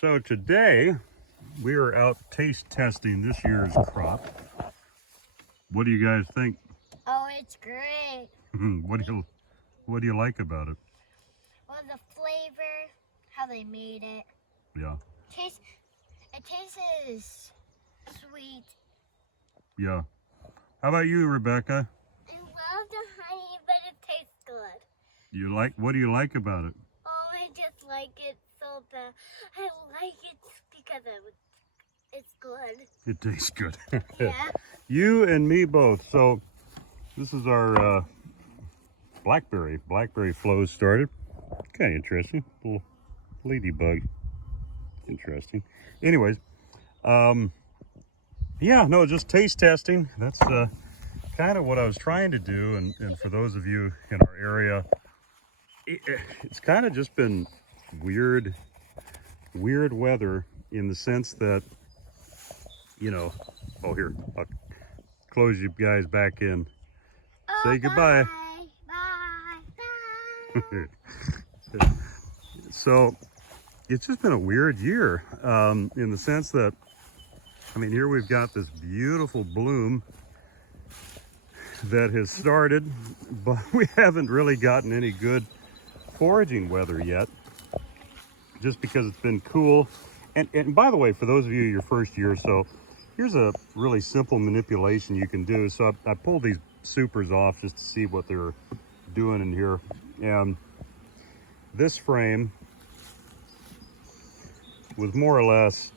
So today we are out taste testing this year's crop. What do you guys think? Oh, it's great. What do you like about it? Well, the flavor, how they made it. Yeah. It tastes sweet. Yeah. How about you, Rebecca? I love the honey, but it tastes good. What do you like about it? Oh, I just like it so bad. I like it because it's good. It tastes good. Yeah. You and me both. So this is our blackberry flows started. Kind of interesting. Little ladybug. Interesting. Anyways, yeah, no, just taste testing. That's kind of what I was trying to do. And for those of you in our area, it's kind of just been weird weather in the sense that, you know, oh, here, I'll close you guys back in. Oh, Say goodbye. Bye. Bye. So it's just been a weird year in the sense that, I mean, here we've got this beautiful bloom that has started, but we haven't really gotten any good foraging weather yet, just because it's been cool. And by the way, for those of you your first year or so, here's a really simple manipulation you can do. So I pulled these supers off just to see what they're doing in here. And this frame was more or less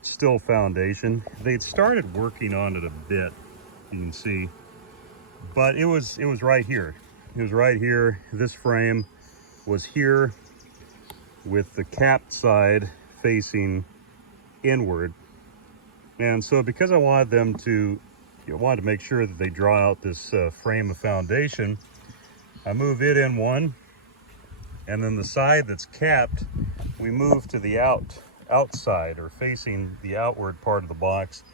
still foundation. They'd started working on it a bit, you can see, but it was right here. It was right here. This frame was here with the capped side facing inward. And so because I wanted them to, wanted to make sure that they draw out this frame of foundation, I move it in one, and then the side that's capped, we move to the outside or facing the outward part of the box,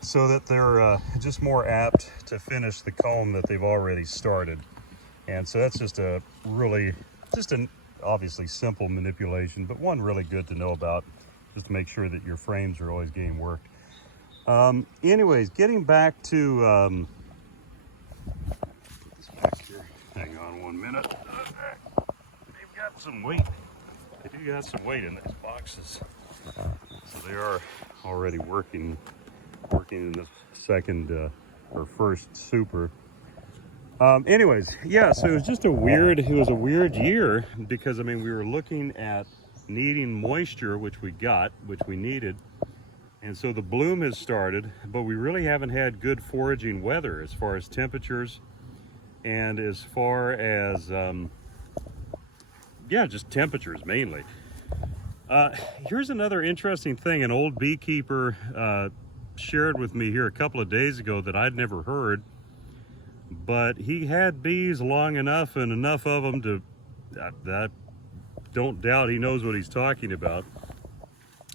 so that they're just more apt to finish the comb that they've already started. And so that's just a really, just an obviously simple manipulation, but one really good to know about, just to make sure that your frames are always getting worked. Anyways, getting back to this back here. Hang on 1 minute. They've got some weight. They do got some weight in these boxes, so they are already working in the second or first super. Anyways, yeah, so it was just a weird year, because I mean, we were looking at needing moisture, which we got, which we needed, and so the bloom has started, but we really haven't had good foraging weather as far as temperatures and as far as yeah, just temperatures mainly. Here's another interesting thing. An old beekeeper shared with me here a couple of days ago that I'd never heard, but he had bees long enough and enough of them to, I don't doubt he knows what he's talking about.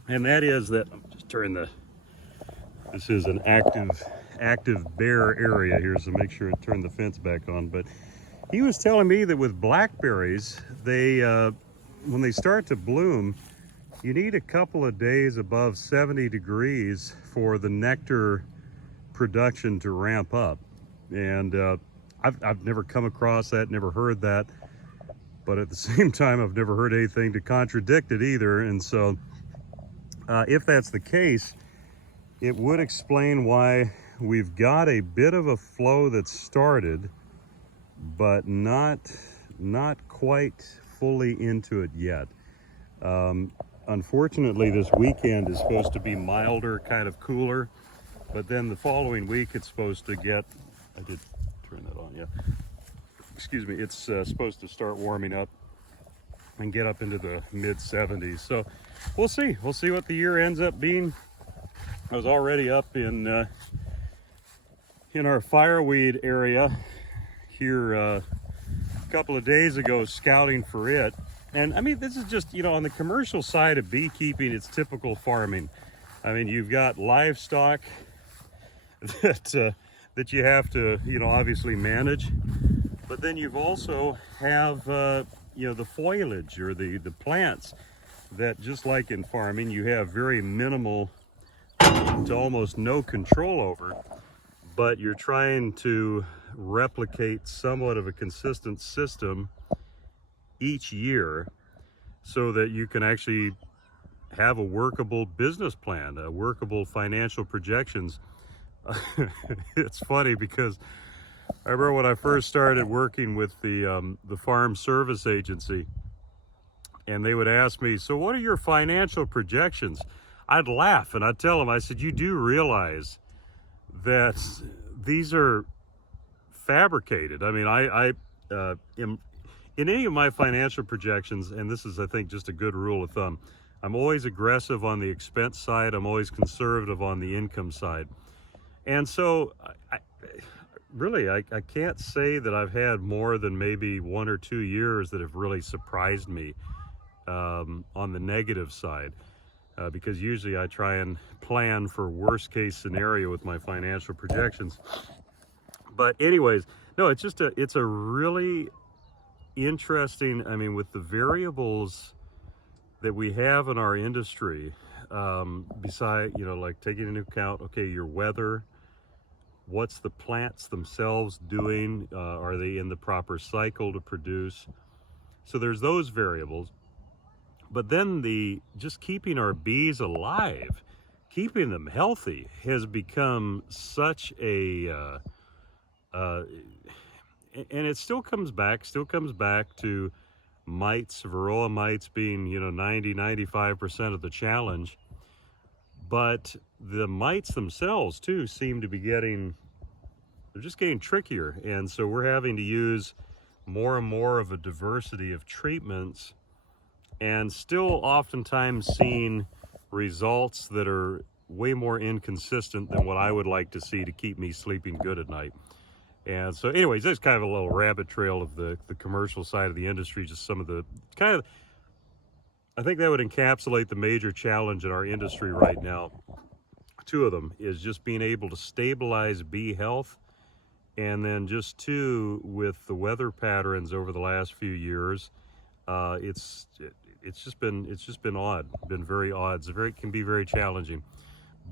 And that is that, I'm just turning this is an active bear area here, so make sure to turn the fence back on. But he was telling me that with blackberries, they, when they start to bloom, you need a couple of days above 70 degrees for the nectar production to ramp up. And I've never come across that, never heard that, but at the same time, I've never heard anything to contradict it either. And so if that's the case, it would explain why we've got a bit of a flow that's started, but not quite fully into it yet. Unfortunately, this weekend is supposed to be milder, kind of cooler, but then the following week it's supposed to get, I did turn that on, yeah. Excuse me, it's supposed to start warming up and get up into the mid 70s. So we'll see what the year ends up being. I was already up in our fireweed area here a couple of days ago scouting for it. And I mean, this is just, on the commercial side of beekeeping, it's typical farming. I mean, you've got livestock that you have to, obviously manage, but then you've also have, the foliage or the plants that just like in farming, you have very minimal to almost no control over, but you're trying to replicate somewhat of a consistent system each year so that you can actually have a workable business plan, a workable financial projections. It's funny because I remember when I first started working with the Farm Service Agency, and they would ask me, so what are your financial projections? I'd laugh and I'd tell them, I said, you do realize that these are fabricated. I mean, I am, in any of my financial projections, and this is, I think, just a good rule of thumb, I'm always aggressive on the expense side. I'm always conservative on the income side. And so I can't say that I've had more than maybe 1 or 2 years that have really surprised me on the negative side, because usually I try and plan for worst case scenario with my financial projections. But anyways, no, it's a really interesting, I mean, with the variables that we have in our industry, beside, like taking into account, okay, your weather, what's the plants themselves doing, are they in the proper cycle to produce? So there's those variables. But then just keeping our bees alive, keeping them healthy has become such a, and it still comes back to mites, varroa mites being, 90-95% of the challenge. But the mites themselves too seem to be they're just getting trickier. And so we're having to use more and more of a diversity of treatments, and still oftentimes seeing results that are way more inconsistent than what I would like to see to keep me sleeping good at night. And so anyways, that's kind of a little rabbit trail of the commercial side of the industry, just some of the kind of, I think that would encapsulate the major challenge in our industry right now. 2 of them is just being able to stabilize bee health, and then just 2, with the weather patterns over the last few years, it's just been odd, been very odd. Can be very challenging.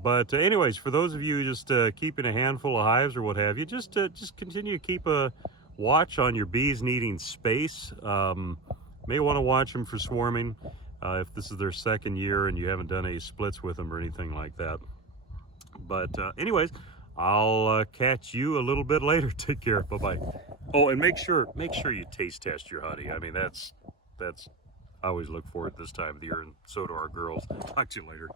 But anyways, for those of you just keeping a handful of hives or what have you, just continue to keep a watch on your bees needing space. May want to watch them for swarming if this is their 2nd year and you haven't done any splits with them or anything like that. But anyways, I'll catch you a little bit later. Take care. Bye-bye. Oh, and make sure you taste test your honey. I mean, that's I always look forward to this time of the year, and so do our girls. Talk to you later.